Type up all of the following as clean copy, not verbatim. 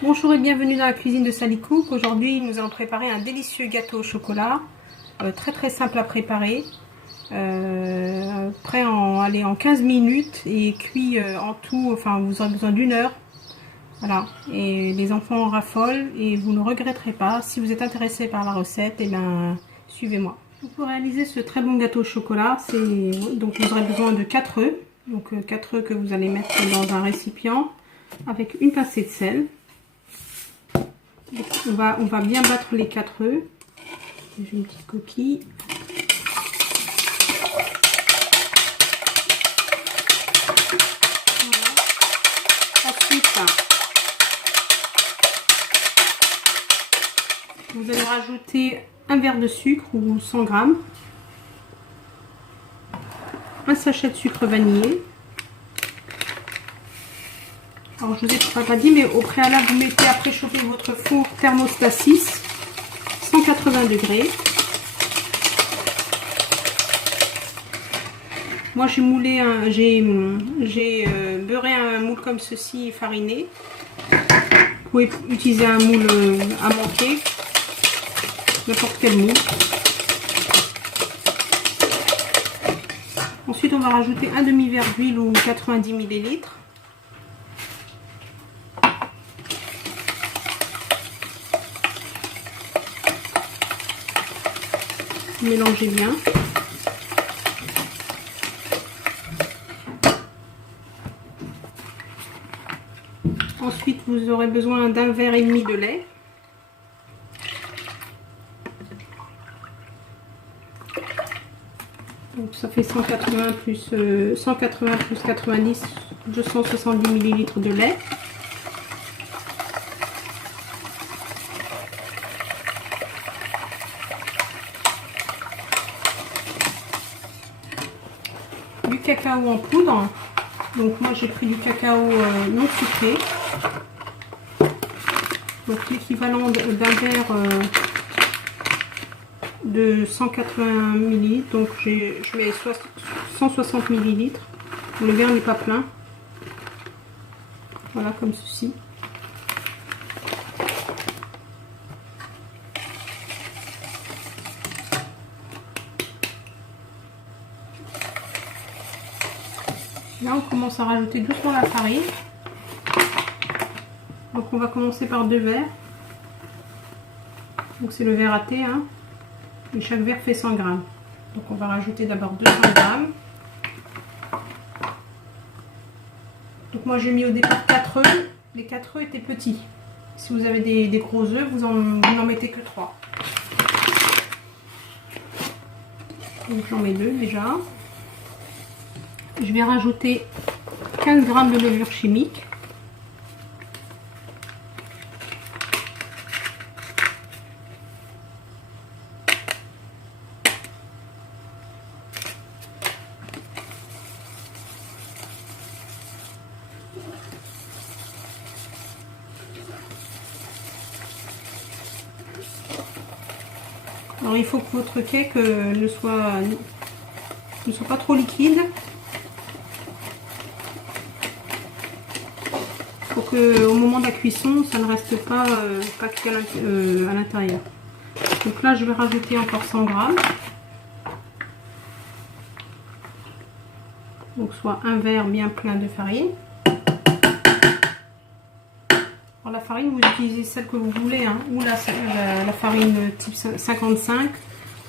Bonjour et bienvenue dans la cuisine de Sally Cook. Aujourd'hui, nous allons préparer un délicieux gâteau au chocolat, très simple à préparer, prêt en 15 minutes et cuit en tout, enfin vous aurez besoin d'une heure. Voilà, et les enfants en raffolent et vous ne regretterez pas. Si vous êtes intéressé par la recette, eh bien, suivez-moi. Pour réaliser ce très bon gâteau au chocolat, donc vous aurez besoin de 4 œufs, donc 4 œufs que vous allez mettre dans un récipient avec une pincée de sel. On va bien battre les 4 œufs. J'ai une petite coquille. Voilà. Ensuite, vous allez rajouter un verre de sucre ou 100 grammes, un sachet de sucre vanillé. Alors je vous ai pas dit, mais au préalable vous mettez à préchauffer votre four thermostat 6, 180 degrés. Moi j'ai moulé beurré un moule comme ceci fariné. Vous pouvez utiliser un moule à manquer, n'importe quel moule. Ensuite on va rajouter un demi-verre d'huile ou 90 ml. Mélangez bien. Ensuite, vous aurez besoin d'un verre et demi de lait. Donc ça fait 180 plus 90, 270 ml de lait. Du cacao en poudre, donc moi j'ai pris du cacao non sucré, donc l'équivalent d'un verre de 180 ml, donc je mets 160 ml, le verre n'est pas plein, voilà comme ceci. Là, on commence à rajouter doucement la farine. Donc, on va commencer par 2 verres. Donc, c'est le verre à thé. Hein. Et chaque verre fait 100 grammes. Donc, on va rajouter d'abord 200 grammes. Donc, moi, j'ai mis au départ 4 œufs. Les 4 œufs étaient petits. Si vous avez des gros œufs, vous n'en mettez que 3. Donc, j'en mets 2 déjà. Je vais rajouter 15 g de levure chimique. Alors il faut que votre cake ne soit pas trop liquide. Pour que au moment de la cuisson, ça ne reste pas cuit à l'intérieur. Donc là, je vais rajouter encore 100 grammes. Donc soit un verre bien plein de farine. Alors la farine, vous utilisez celle que vous voulez, hein, ou la farine type 55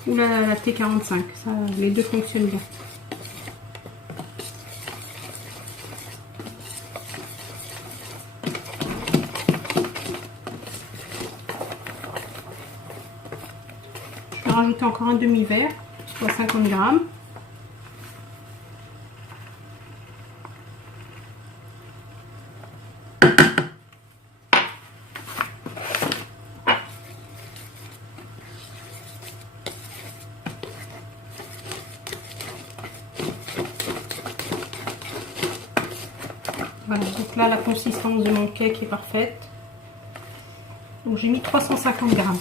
ou la T45. Ça, les deux fonctionnent bien. Je vais rajouter encore un demi-verre, soit 50 grammes. Voilà, donc là la consistance de mon cake est parfaite. Donc j'ai mis 350 grammes.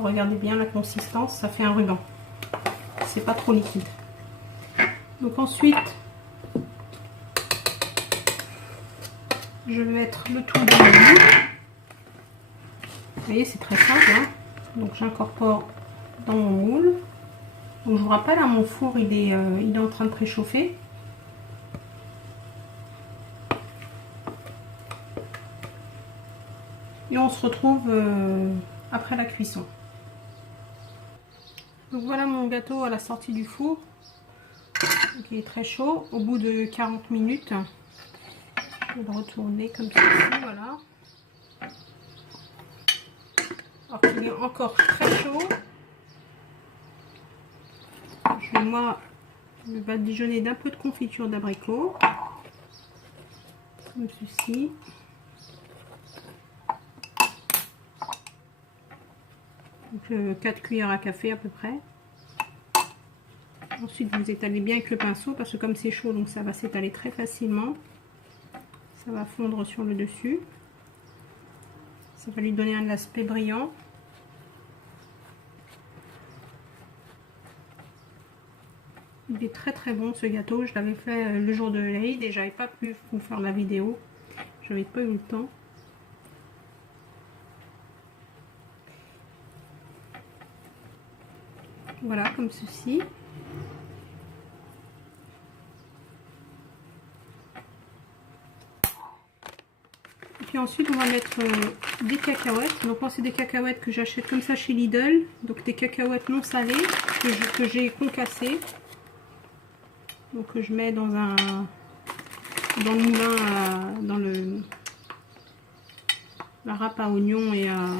Regardez bien la consistance, ça fait un ruban. C'est pas trop liquide. Donc ensuite, Je vais mettre le tout dans le moule. Vous voyez, c'est très simple, hein. Donc j'incorpore dans mon moule. Donc je vous rappelle, hein, mon four il est en train de préchauffer. Et on se retrouve après la cuisson. Donc voilà mon gâteau à la sortie du four. Donc, il est très chaud. Au bout de 40 minutes, je vais le retourner comme ceci, voilà. Alors qu'il est encore très chaud, je vais moi le badigeonner d'un peu de confiture d'abricot, comme ceci. Donc 4 cuillères à café à peu près. Ensuite vous étalez bien avec le pinceau parce que comme c'est chaud, donc ça va s'étaler très facilement. Ça va fondre sur le dessus. Ça va lui donner un aspect brillant. Il est très très bon ce gâteau. Je l'avais fait le jour de l'Aïd et j'avais pas pu vous faire la vidéo. J'avais pas eu le temps. Voilà, comme ceci. Puis ensuite on va mettre des cacahuètes. Donc moi c'est des cacahuètes que j'achète comme ça chez Lidl. Donc des cacahuètes non salées que j'ai concassées. Donc je mets dans le moulin, dans la râpe à oignons et à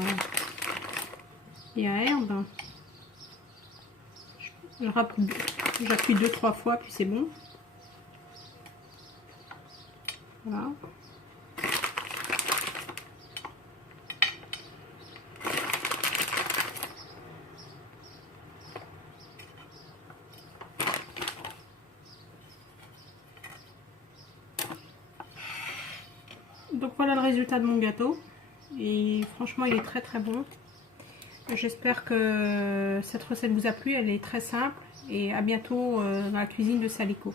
herbes. J'appuie 2-3 fois puis c'est bon. Voilà. Donc voilà le résultat de mon gâteau et franchement il est très très bon. J'espère que cette recette vous a plu, elle est très simple et à bientôt dans la cuisine de Sally Cook.